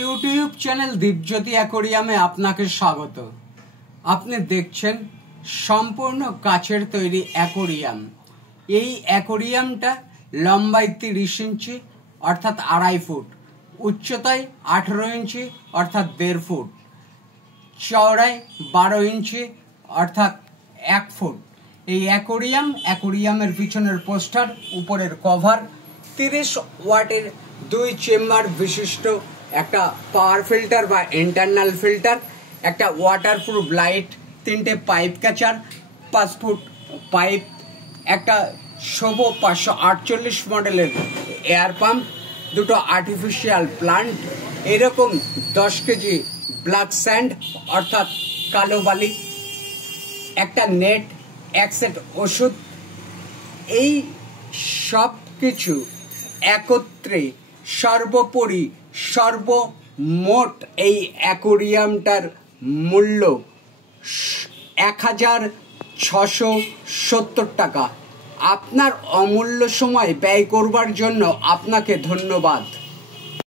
YouTube channel Dipjyoti অ্যাকোরিয়ামে আপনাকে স্বাগত। আপনি দেখছেন সম্পূর্ণ কাচের তৈরি অ্যাকোরিয়াম। এই অ্যাকোরিয়ামটা লম্বায় 30 ইঞ্চি অর্থাৎ 2.5 ফুট, উচ্চতায় 18 ইঞ্চি অর্থাৎ 1.5 ফুট, চওড়ায় 12 ইঞ্চি অর্থাৎ 1 ফুট। এই অ্যাকোরিয়ামের পিছনের পোস্টার, উপরের কভার, 30 ওয়াটের 2 চেম্বার বিশিষ্ট একটা পাওয়ার ফিল্টার বা ইন্টারনাল ফিল্টার, একটা ওয়াটারপ্রুফ লাইট, 3টে পাইপ ক্যাচার, 5 ফুট পাইপ, একটা শোভো 548 মডেলের এয়ার পাম্প, 2টো আর্টিফিশিয়াল প্লান্ট, এরকম 10 কেজি ব্ল্যাক স্যান্ড অর্থাৎ কালো বালি, একটা নেট, 1 সেট ওষুধ। এই সব কিছু একত্রে সর্বোপরি সর্বমোট এই অ্যাকোরিয়ামটার মূল্য 1670 টাকা। আপনার অমূল্য সময় ব্যয় করবার জন্য আপনাকে ধন্যবাদ।